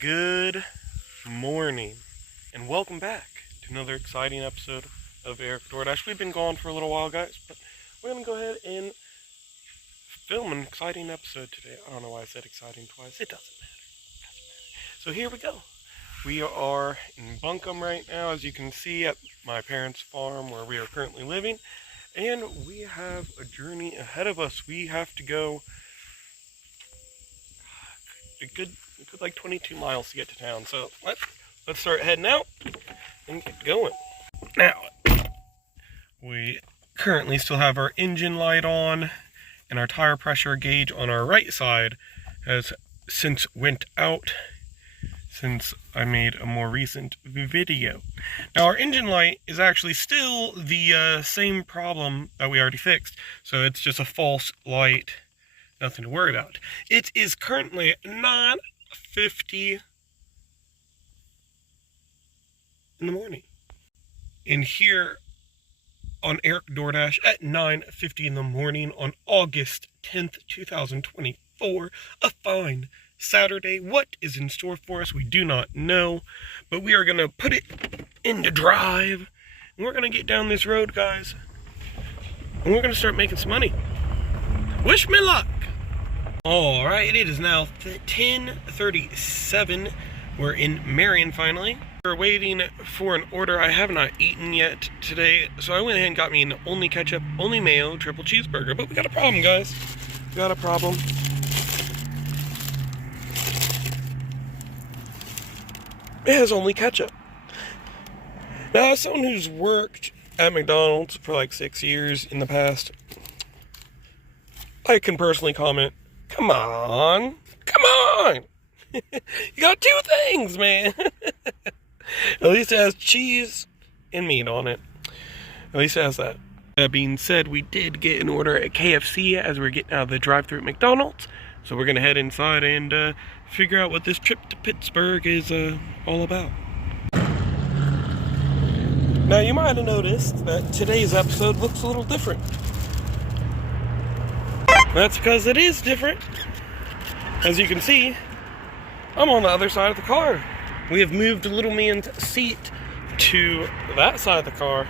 Good morning, and welcome back to another exciting episode of EricDoordash. We've been gone for a little while, guys, but we're going to go ahead and film an exciting episode today. I don't know why I said exciting twice. It doesn't matter. So here we go. We are in Buncombe right now, as you can see, at my parents' farm where we are currently living, and we have a journey ahead of us. We have to go a good like 22 miles to get to town. So let's start heading out and get going. Now, we currently still have our engine light on, and our tire pressure gauge on our right side has since went out since I made a more recent video. Now, our engine light is actually still the same problem that we already fixed, so it's just a false light. Nothing to worry about. It is currently 9:50 in the morning. And here on EricDoordash at 9:50 in the morning on August 10th, 2024, a fine Saturday. What is in store for us, we do not know, but we are going to put it into drive, and we're going to get down this road, guys, and we're going to start making some money. Wish me luck! Alright, it is now 10:37. We're in Marion finally. We're waiting for an order. I have not eaten yet today, so I went ahead and got me an only ketchup, only mayo, triple cheeseburger. But we got a problem, guys. We got a problem. It has only ketchup. Now, as someone who's worked at McDonald's for like 6 years in the past, I can personally comment, come on. You got two things, man. At least it has cheese and meat on it. At least it has that. That being said, we did get an order at KFC as we're getting out of the drive-thru at McDonald's. So we're going to head inside and figure out what this trip to Pittsburgh is all about. Now, you might have noticed that today's episode looks a little different. That's because it is different. As you can see, I'm on the other side of the car. We have moved little man's seat to that side of the car.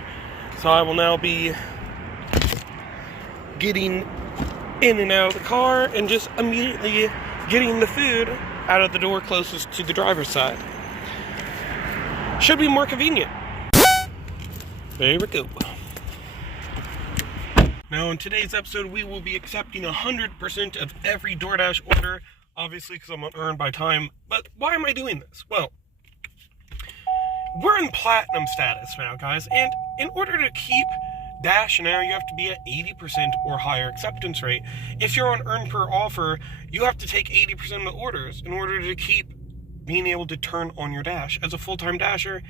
So I will now be getting in and out of the car and just immediately getting the food out of the door closest to the driver's side. Should be more convenient. There we go. Now, in today's episode, we will be accepting 100% of every DoorDash order, obviously because I'm on earn by time. But why am I doing this? Well, we're in platinum status now, guys, and in order to keep Dash now, you have to be at 80% or higher acceptance rate. If you're on earn per offer, you have to take 80% of the orders in order to keep being able to turn on your Dash. As a full-time Dasher,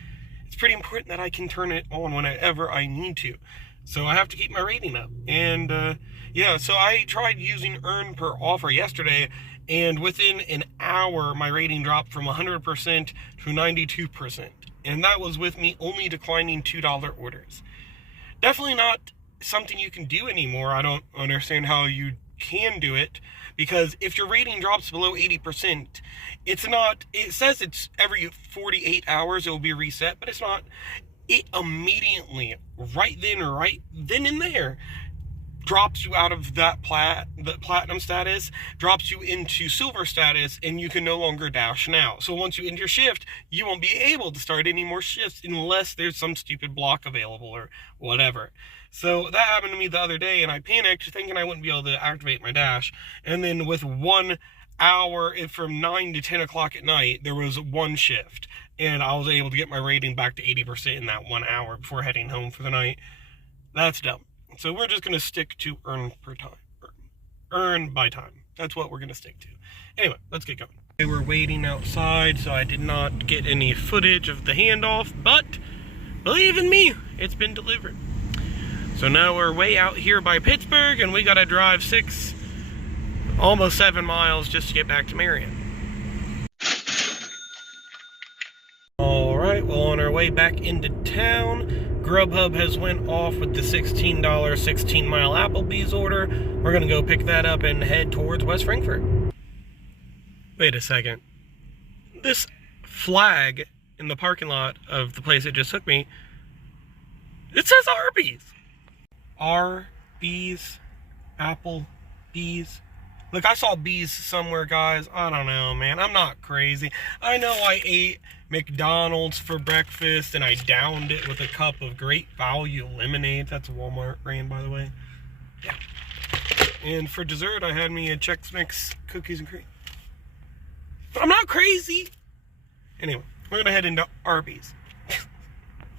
it's pretty important that I can turn it on whenever I need to. So I have to keep my rating up. And yeah, so I tried using earn per offer yesterday, and within an hour, my rating dropped from 100% to 92%. And that was with me only declining $2 orders. Definitely not something you can do anymore. I don't understand how you can do it, because if your rating drops below 80%, it says it's every 48 hours it will be reset, but it's not. It immediately, right then and there, drops you out of the platinum status, drops you into silver status, and you can no longer Dash now. So once you end your shift, you won't be able to start any more shifts unless there's some stupid block available or whatever. So that happened to me the other day, and I panicked thinking I wouldn't be able to activate my Dash. And then with 1 hour, from 9 to 10 o'clock at night, there was one shift, and I was able to get my rating back to 80% in that 1 hour before heading home for the night. That's dumb. So we're just going to stick to earn by time. That's what we're going to stick to. Anyway, let's get going. They were waiting outside, so I did not get any footage of the handoff, but believe in me, it's been delivered. So now we're way out here by Pittsburgh, and we got to drive almost 7 miles just to get back to Marion. Alright, well, on our way back into town, Grubhub has went off with the $16 16-mile Applebee's order. We're going to go pick that up and head towards West Frankfort. Wait a second. this flag in the parking lot of the place it just took me, it says Arby's. Arby's, Applebee's. Look, I saw bees somewhere, guys. I don't know, man. I'm not crazy. I know I ate McDonald's for breakfast and I downed it with a cup of Great Value lemonade. That's a Walmart brand, by the way. Yeah. And for dessert, I had me a Chex Mix cookies and cream. But I'm not crazy. Anyway, we're going to head into Arby's.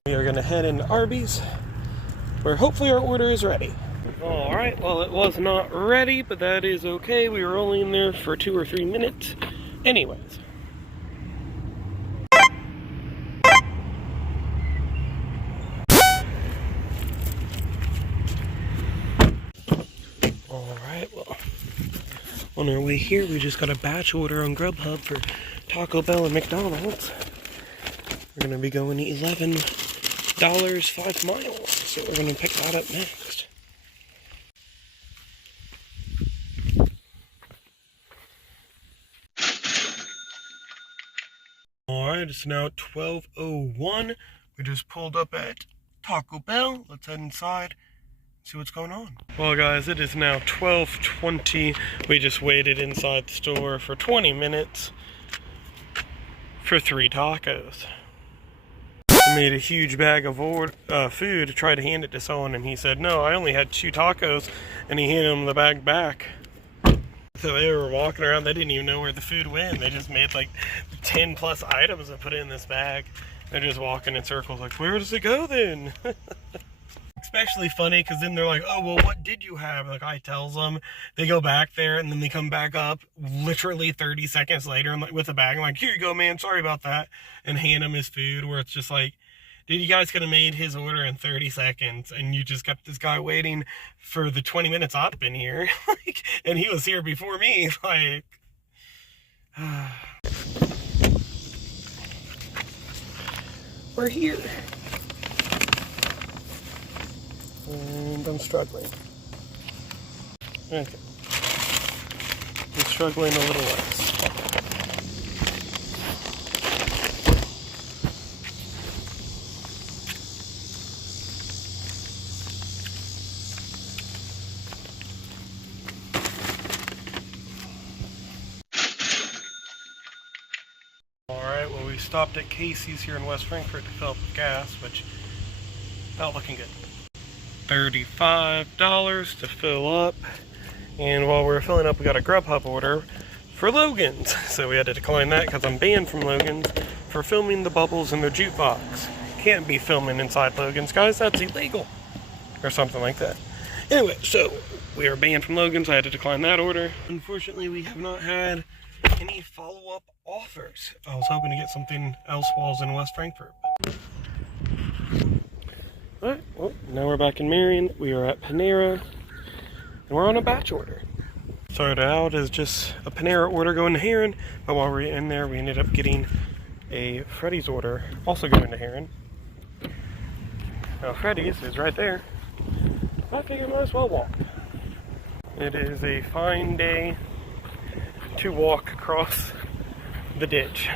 We are going to head into Arby's, where hopefully our order is ready. Alright, well, it was not ready, but that is okay. We were only in there for 2 or 3 minutes. Anyways. Alright, well, on our way here, we just got a batch order on Grubhub for Taco Bell and McDonald's. We're going to be going $11, 5 miles, so we're going to pick that up next. Alright, it's now 12:01. We just pulled up at Taco Bell. Let's head inside and see what's going on. Well, guys, it is now 12:20. We just waited inside the store for 20 minutes for 3 tacos. I made a huge bag of food to try to hand it to someone, and he said, no, I only had 2 tacos, and he handed him the bag back. So they were walking around, they didn't even know where the food went. They just made like 10 plus items and put it in this bag. They're just walking in circles like, where does it go then? Especially funny because then they're like, oh, well, what did you have? Like, I tells them. They go back there and then they come back up literally 30 seconds later and like with a bag. I'm like, here you go, man, sorry about that. And hand him his food, where it's just like, dude, you guys could have made his order in 30 seconds and you just kept this guy waiting for the 20 minutes I've been here. Like, and he was here before me. Like, we're here. And I'm struggling. Okay. I'm struggling a little less. Alright, well, we stopped at Casey's here in West Frankfort to fill up with gas, which not looking good. $35 to fill up, and while we were filling up, we got a Grubhub order for Logan's, so we had to decline that because I'm banned from Logan's for filming the bubbles in their jukebox. Can't be filming inside Logan's, guys, that's illegal, or something like that. Anyway, so we are banned from Logan's. I had to decline that order. Unfortunately, we have not had any follow-up offers. I was hoping to get something else while I was in West Frankfort, but... Alright, well, now we're back in Marion. We are at Panera, and we're on a batch order. Started out as just a Panera order going to Heron, but while we were in there, we ended up getting a Freddy's order, also going to Heron. Now, Freddy's is right there. I figured I might as well walk. It is a fine day to walk across the ditch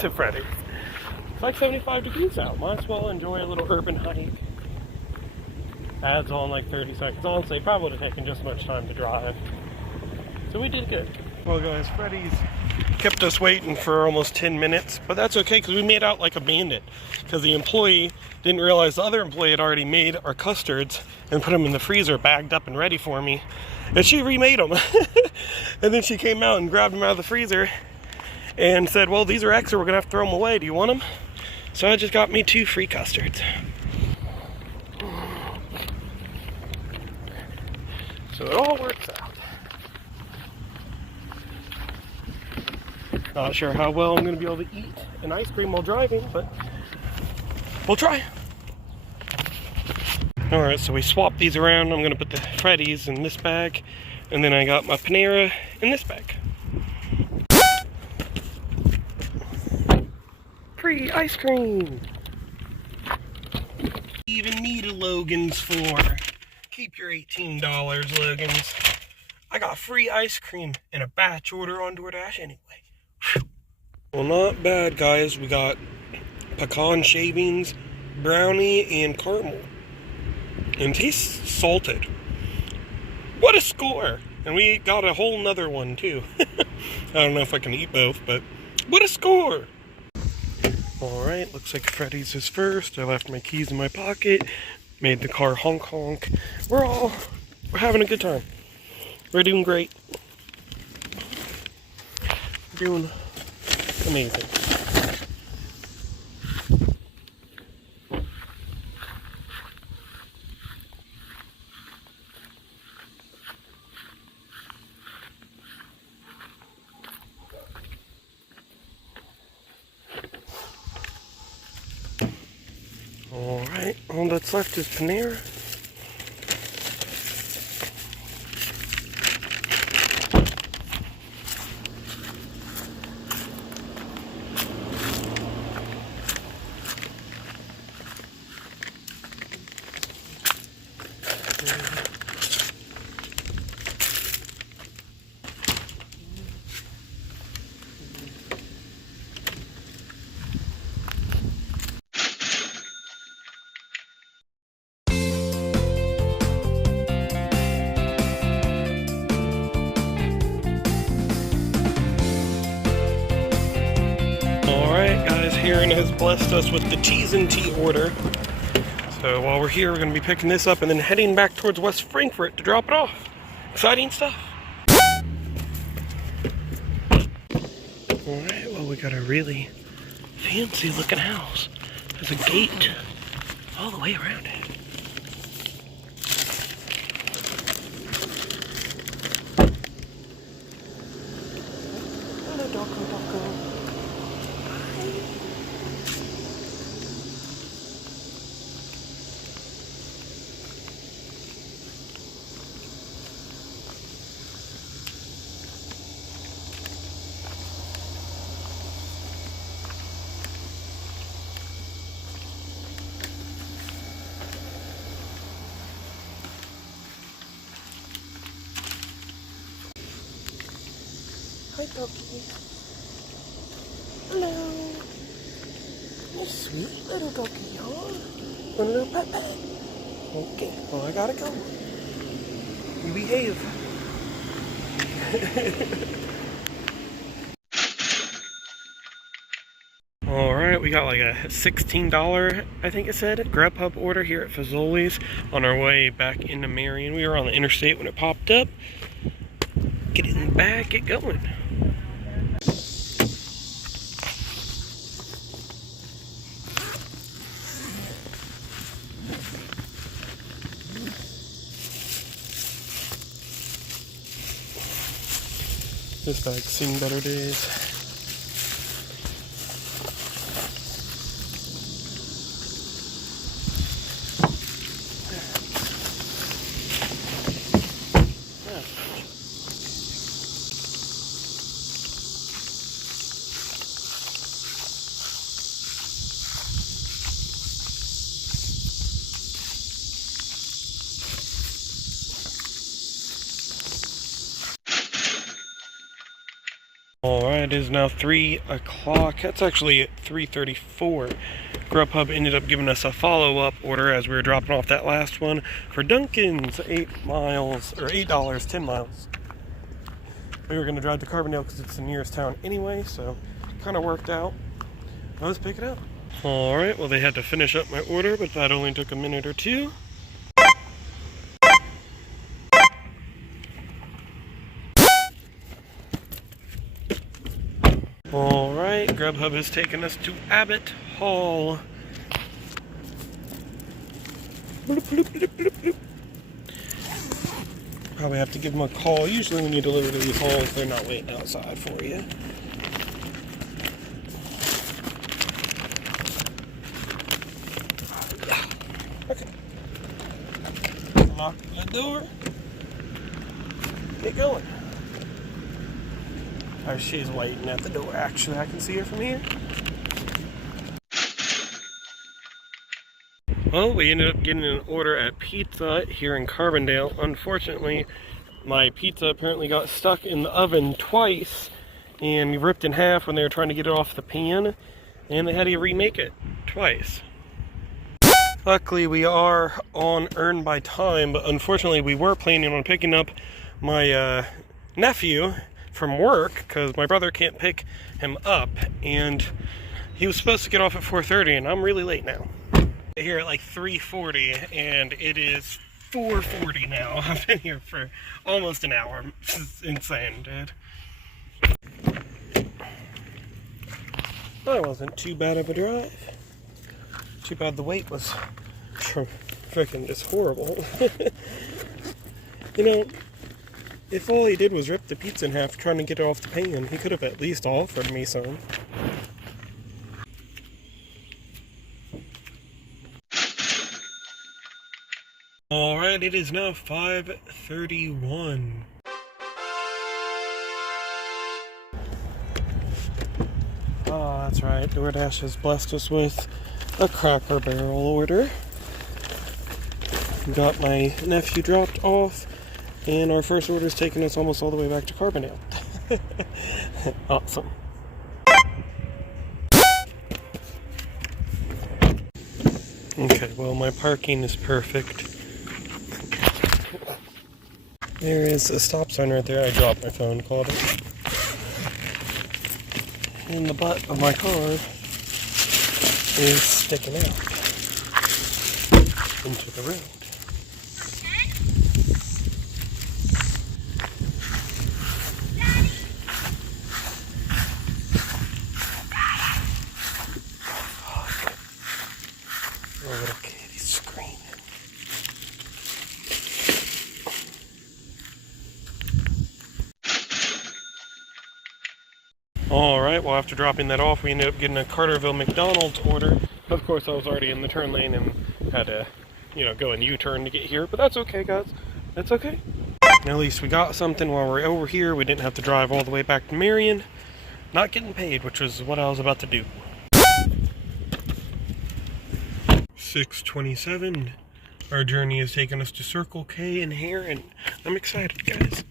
to Freddy's. It's like 75 degrees out. Might as well enjoy a little urban hike. Adds on like 30 seconds. Honestly, probably would have taken just as much time to drive. So we did good. Well, guys, Freddy's kept us waiting for almost 10 minutes, but that's okay because we made out like a bandit. Because the employee didn't realize the other employee had already made our custards and put them in the freezer, bagged up and ready for me. And she remade them. And then she came out and grabbed them out of the freezer and said, well, these are extra, we're gonna have to throw them away. Do you want them? So I just got me 2 free custards. So it all works out. Not sure how well I'm going to be able to eat an ice cream while driving, but we'll try. Alright, so we swapped these around. I'm going to put the Freddy's in this bag, and then I got my Panera in this bag. Free ice cream! Even need a Logan's for. Keep your $18, Logan's. I got free ice cream and a batch order on Doordash anyway. Whew. Well, not bad, guys. We got pecan shavings, brownie, and caramel. And tastes salted. What a score! And we got a whole nother one, too. I don't know if I can eat both, but what a score! Alright, looks like Freddy's is first. I left my keys in my pocket. Made the car honk honk. We're having a good time. We're doing great. We're doing amazing. Alright, all that's left is Panera. Aaron has blessed us with the cheese and tea order. So while we're here, we're going to be picking this up and then heading back towards West Frankfort to drop it off. Exciting stuff. Alright, well, we got a really fancy looking house. There's a gate all the way around it. Hello, Docko. Hi, doggy. Hello. You sweet little doggy, huh? Want a little pet pet? Okay, well, I gotta go. You behave. Alright, we got like a $16, I think it said, Grubhub order here at Fazoli's on our way back into Marion. We were on the interstate when it popped up. Get it in the bag, get going. This bag's seen better days. Alright, it is now 3 o'clock. That's actually at 3:34. Grubhub ended up giving us a follow-up order as we were dropping off that last one for Dunkin's, 8 miles, or $8, 10 miles. We were going to drive to Carbondale because it's the nearest town anyway, so kind of worked out. Let's pick it up. Alright, well, they had to finish up my order, but that only took a minute or two. Alright, Grubhub has taken us to Abbott Hall. Bloop, bloop, bloop, bloop, bloop. Probably have to give them a call. Usually when you deliver to these halls, they're not waiting outside for you. Okay. Lock the door. Get going. Oh, she's waiting at the door. Actually, I can see her from here. Well, we ended up getting an order at Pizza here in Carbondale. Unfortunately, my pizza apparently got stuck in the oven twice, and ripped in half when they were trying to get it off the pan, and they had to remake it twice. Luckily, we are on Earn by Time, but unfortunately, we were planning on picking up my nephew from work because my brother can't pick him up, and he was supposed to get off at 4:30, and I'm really late now. Here at like 3:40, and it is 4:40 now. I've been here for almost an hour. This is insane, dude. That wasn't too bad of a drive. Too bad the wait was freaking just horrible. You know, if all he did was rip the pizza in half trying to get it off the pan, he could have at least offered me some. Alright, it is now 5:31. Oh, that's right. DoorDash has blessed us with a Cracker Barrel order. Got my nephew dropped off, and our first order's taking us almost all the way back to Carbondale. Awesome. Okay, well, my parking is perfect. There is a stop sign right there. I dropped my phone, caught it. And the butt of my car is sticking out into the road. Oh, little kid, he's screaming. Alright, well, after dropping that off, we ended up getting a Carterville McDonald's order. Of course, I was already in the turn lane and had to, go in U-turn to get here, but that's okay, guys. That's okay. At least we got something while we're over here. We didn't have to drive all the way back to Marion. Not getting paid, which was what I was about to do. 6:27. Our journey has taken us to Circle K in here, and I'm excited, guys.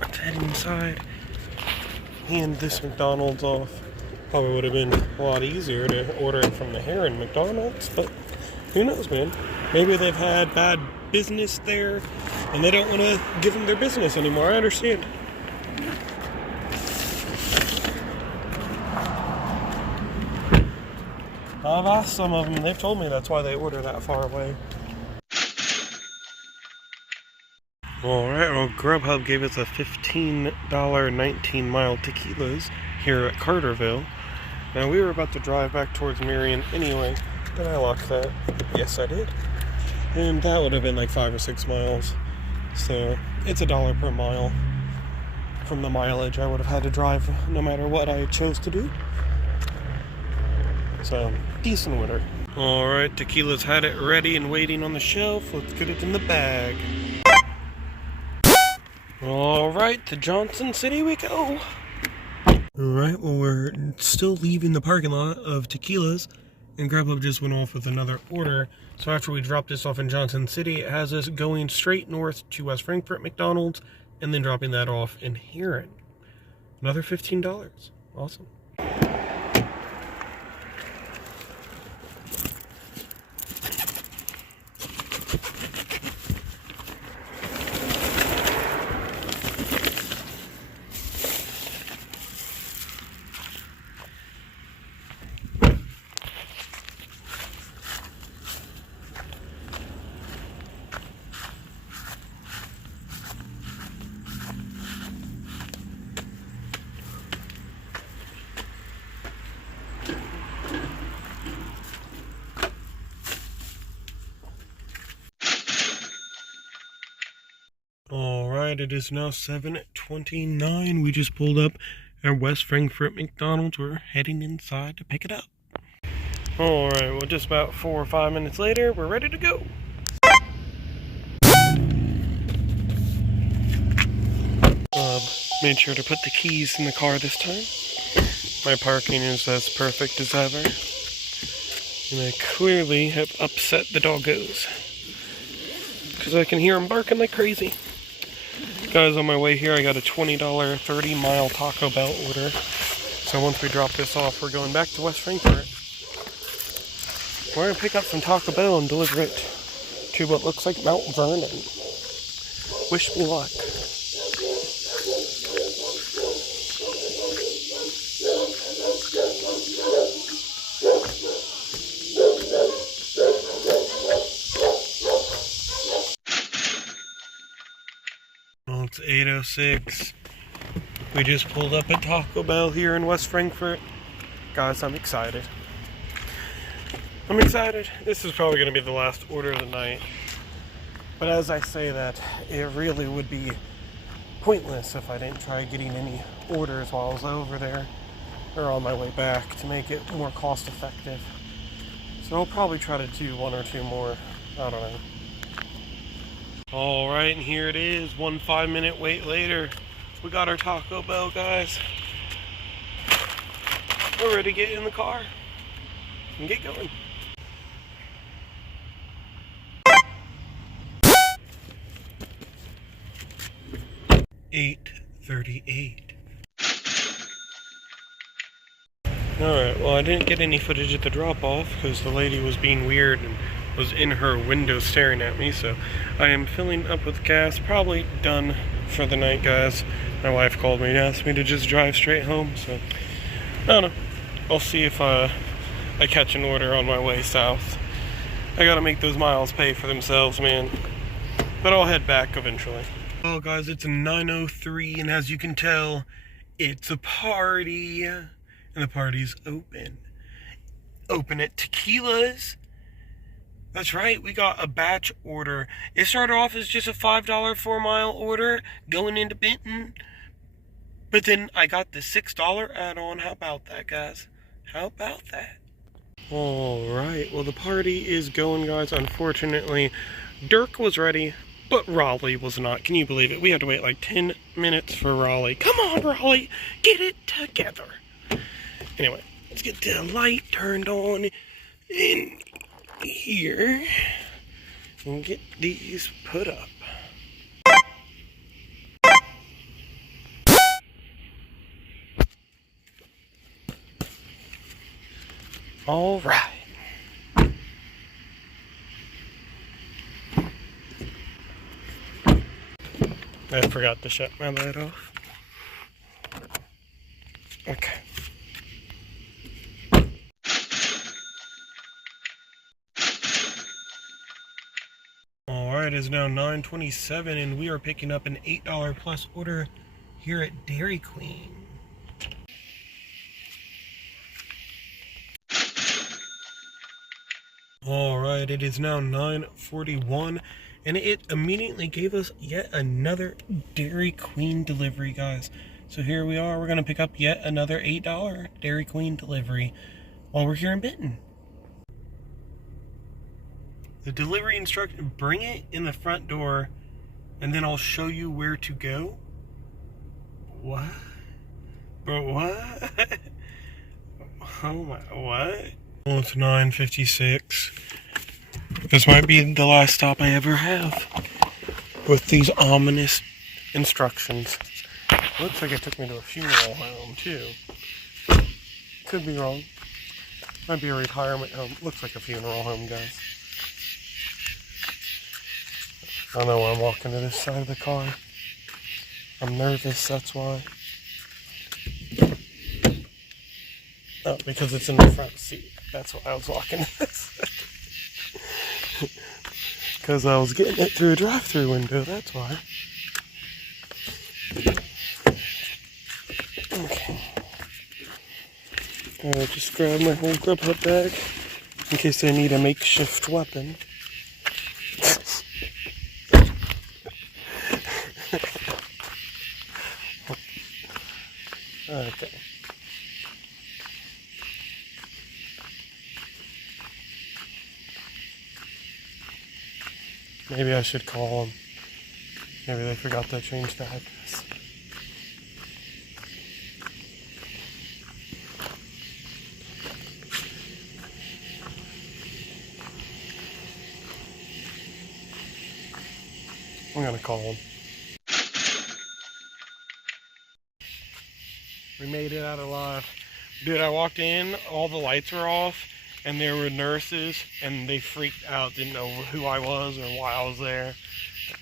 Let's head inside. Hand this McDonald's off. Probably would have been a lot easier to order it from the Heron McDonald's, but who knows, man? Maybe they've had bad business there, and they don't want to give them their business anymore. I understand. I've asked some of them, they've told me that's why they order that far away. Alright, well, Grubhub gave us a $15 19-mile tequilas here at Carterville. Now, we were about to drive back towards Marion anyway. Did I lock that? Yes, I did. And that would have been like 5 or 6 miles. So, it's $1 per mile. From the mileage I would have had to drive no matter what I chose to do. So, decent winner. Alright, tequila's had it ready and waiting on the shelf. Let's get it in the bag. Alright, to Johnson City we go. Alright, well, we're still leaving the parking lot of tequilas, and Grubhub just went off with another order. So after we drop this off in Johnson City, it has us going straight north to West Frankfort McDonald's, and then dropping that off in Heron. Another $15. Awesome. Alright, it is now 7:29. We just pulled up at West Frankfort McDonald's. We're heading inside to pick it up. Alright, well, just about 4 or 5 minutes later, we're ready to go. Made sure to put the keys in the car this time. My parking is as perfect as ever. And I clearly have upset the doggos, because I can hear them barking like crazy. Guys, on my way here, I got a $20 30-mile Taco Bell order. So once we drop this off, we're going back to West Frankfort. We're going to pick up some Taco Bell and deliver it to what looks like Mount Vernon. Wish me luck. Well, it's 8:06. We just pulled up at Taco Bell here in West Frankfort. Guys, I'm excited. I'm excited. This is probably going to be the last order of the night. But as I say that, it really would be pointless if I didn't try getting any orders while I was over there or on my way back to make it more cost effective. So I'll probably try to do one or two more. I don't know. Alright, and here it is. 1 5-minute wait later. We got our Taco Bell, guys. We're ready to get in the car and get going. $8:38. Alright, well, I didn't get any footage at the drop-off because the lady was being weird and was in her window staring at me, so I am filling up with gas. Probably done for the night, guys. My wife called me and asked me to just drive straight home, so I don't know. I'll see if I catch an order on my way south. I gotta make those miles pay for themselves, man. But I'll head back eventually. Oh, guys, it's 9:03, and as you can tell, it's a party. And the party's open. Open at Tequila's. That's right, we got a batch order. It started off as just a $5 4-mile order going into Benton. But then I got the $6 add-on. How about that, guys? How about that? Alright, well, the party is going, guys. Unfortunately, Dirk was ready, but Raleigh was not. Can you believe it? We had to wait like 10 minutes for Raleigh. Come on, Raleigh! Get it together! Anyway, let's get the light turned on in here and get these put up. All right. I forgot to shut my light off. Okay. Alright, it is now 9:27 and we are picking up an $8 plus order here at Dairy Queen. Alright, it is now 9:41 and it immediately gave us yet another Dairy Queen delivery, guys. So here we are, we're going to pick up yet another $8 Dairy Queen delivery while we're here in Benton. The delivery instruction, bring it in the front door and then I'll show you where to go. What? Bro, what? Oh my, what? Well, it's 9:56. This might be the last stop I ever have with these ominous instructions. Looks like it took me to a funeral home, too. Could be wrong. Might be a retirement home. Looks like a funeral home, guys. I know I'm walking to this side of the car. I'm nervous, that's why. Oh, because it's in the front seat. That's why I was walking to this. Because I was getting it through a drive-thru window, that's why. Okay. I'll just grab my whole Grubhub bag in case I need a makeshift weapon. Okay. Maybe I should call them. Maybe they forgot to change the address. I'm gonna call them. We made it out alive. Dude, I walked in, all the lights were off, and there were nurses, and they freaked out, didn't know who I was or why I was there.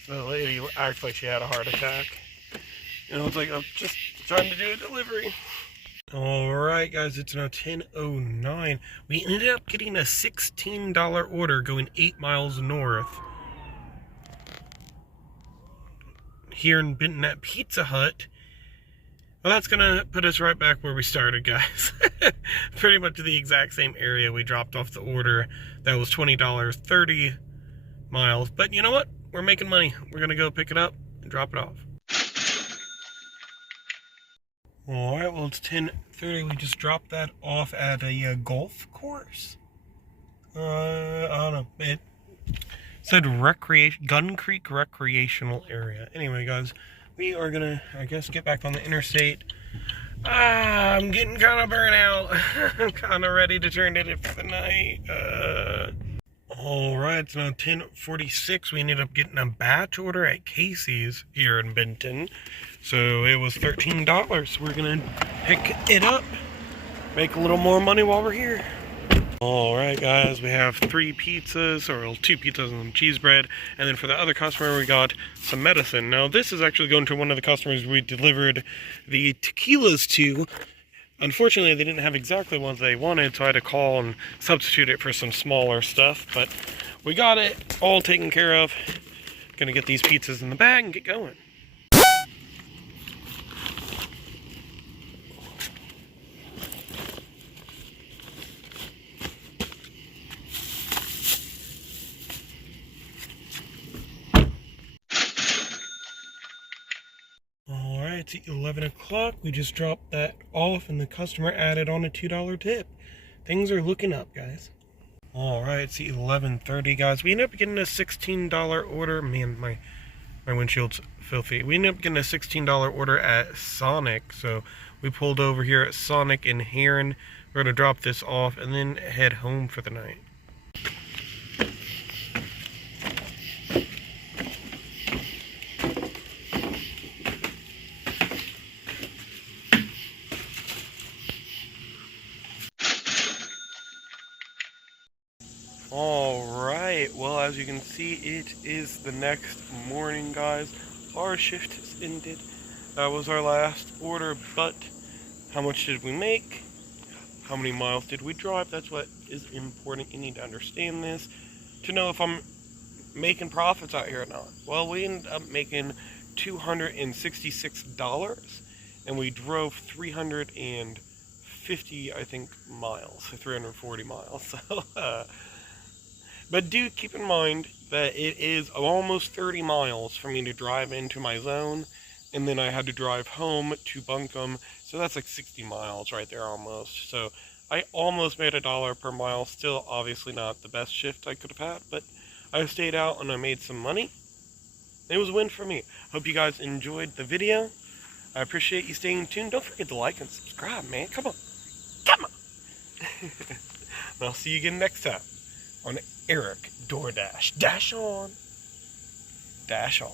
The lady acted like she had a heart attack. And I was like, I'm just trying to do a delivery. Alright guys, it's now 10:09. We ended up getting a $16 order going 8 miles north. Here in Benton at Pizza Hut. Well, that's gonna put us right back where we started, guys. Pretty much the exact same area we dropped off the order. That was $20, 30 miles. But you know what? We're making money. We're gonna go pick it up and drop it off. Alright, well it's 10:30. We just dropped that off at a golf course. I don't know. It said Gun Creek Recreational Area. Anyway, guys, we are gonna, I guess, get back on the interstate. I'm getting kind of burnt out. I'm kind of ready to turn it in for the night. Alright, it's now 10:46. We ended up getting a batch order at Casey's here in Benton. So it was $13. We're gonna pick it up, make a little more money while we're here. Alright guys, we have 3 pizzas, or 2 pizzas and some cheese bread, and then for the other customer we got some medicine. Now this is actually going to one of the customers we delivered the tequilas to. Unfortunately they didn't have exactly what they wanted, so I had to call and substitute it for some smaller stuff, but we got it all taken care of. Gonna get these pizzas in the bag and get going. It's 11 o'clock. We just dropped that off and the customer added on a $2 tip. Things are looking up, guys. Alright, it's 11:30, guys. We ended up getting a $16 order. Man, my windshield's filthy. We ended up getting a $16 order at Sonic. So we pulled over here at Sonic in Heron. We're going to drop this off and then head home for the night. Alright, well as you can see, it is the next morning, guys. Our shift has ended. That was our last order, but how much did we make? How many miles did we drive? That's what is important. You need to understand this to know if I'm making profits out here or not. Well, we ended up making $266 and we drove 350, I think, miles, 340 miles. So but do keep in mind that it is almost 30 miles for me to drive into my zone, and then I had to drive home to Buncombe, so that's like 60 miles right there almost. So I almost made $1 per mile. Still obviously not the best shift I could have had, but I stayed out and I made some money. It was a win for me. Hope you guys enjoyed the video. I appreciate you staying tuned. Don't forget to like and subscribe, man. Come on. Come on. And I'll see you again next time on Eric DoorDash. Dash on. Dash on.